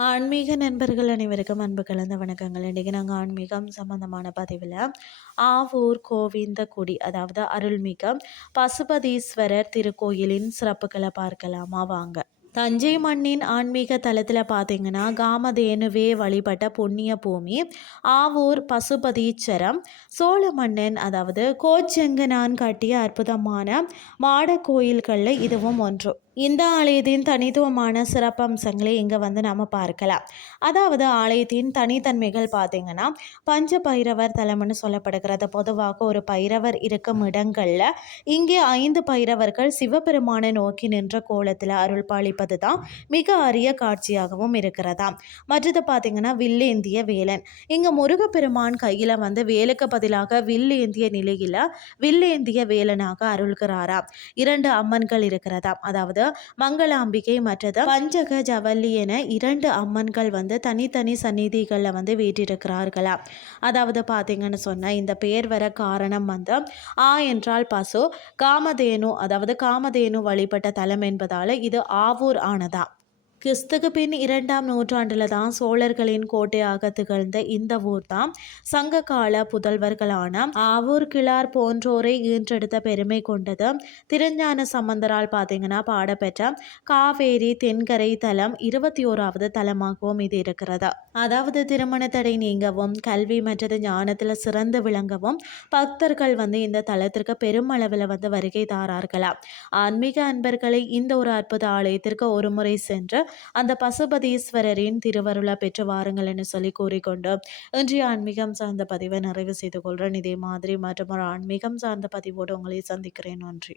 ஆன்மீக நண்பர்கள் அனைவருக்கும் அன்பு கலந்த வணக்கங்கள். இன்றைக்கி நாங்கள் ஆன்மீகம் சம்பந்தமான பதிவில் ஆவூர் கோவிந்தகுடி அதாவது அருள்மிக பசுபதீஸ்வரர் திருக்கோயிலின் சிறப்புகளை பார்க்கலாமா வாங்க. தஞ்சை மண்ணின் ஆன்மீக தலத்தில் பார்த்தீங்கன்னா காமதேனுவே வழிபட்ட புண்ணிய பூமி ஆவூர் பசுபதீச்சரம் சோழ மன்னன் அதாவது கோச்செங்கனான் கட்டிய அற்புதமான மாட கோயில்களில் இதுவும் ஒன்று. இந்த ஆலயத்தின் தனித்துவமான சிறப்பம்சங்களை இங்கே வந்து நம்ம பார்க்கலாம். அதாவது ஆலயத்தின் தனித்தன்மைகள் பார்த்திங்கன்னா பஞ்ச பைரவர் தலம்னு சொல்லப்படுகிறது. பொதுவாக ஒரு பைரவர் இருக்கும் இடங்களில் இங்கே ஐந்து பைரவர்கள் சிவபெருமானை நோக்கி நின்ற கோலத்தில் அருள் பாலிப்பது தான் மிக அரிய காட்சியாகவும் இருக்கிறதா மற்றது பார்த்திங்கன்னா வில்லேந்திய வேலன். இங்கே முருகப்பெருமான் கையில் வந்து வேலுக்கு பதிலாக வில்லேந்திய நிலையில் வில்லேந்திய வேலனாக அருள்கிறாரா இரண்டு அம்மன்கள் இருக்கிறதா அதாவது மங்களாம்பிகை மற்றது? பஞ்சக ஜவல்லி என இரண்டு அம்மன்கள் வந்து தனித்தனி சந்நிதிகளில் வந்து வீட்டிருக்கிறார்களா? அதாவது பார்த்தீங்கன்னு சொன்னால் இந்த பெயர் வர காரணம் வந்து ஆ என்றால் பசு காமதேனு அதாவது காமதேனு வழிபட்ட தலம் என்பதால் இது ஆவூர் ஆனதா? கிறிஸ்துக்கு பின் இரண்டாம் நூற்றாண்டில் தான் சோழர்களின் கோட்டையாக திகழ்ந்த இந்த ஊர் தான் சங்க கால புதல்வர்களான ஆவூர் கிளார் போன்றோரை ஈன்றெடுத்த பெருமை கொண்டது. திருஞான சம்பந்தரால் பார்த்தீங்கன்னா பாடப்பெற்ற காவேரி தென்கரை தலம் இருபத்தி ஓராவது தலமாகவும் இது இருக்கிறது. அதாவது திருமண தடை நீங்கவும் கல்வி மற்றது ஞானத்தில் சிறந்து விளங்கவும் பக்தர்கள் வந்து இந்த தலத்திற்கு பெருமளவில் வந்து வருகை தாரார்களாம் ஆன்மீக அன்பர்களை இந்த ஒரு அற்புத ஆலயத்திற்கு ஒரு முறை சென்று அந்த பசுபதீஸ்வரரின் திருவருளை பெற்று வாருங்கள் என்று சொல்லி கூறிக்கொண்டு இன்றைய ஆன்மீகம் சார்ந்த பதிவை நிறைவு செய்து கொள்கிறேன். இதே மாதிரி மற்றும் ஒரு ஆன்மீகம் சார்ந்த பதிவோடு உங்களை சந்திக்கிறேன். நன்றி.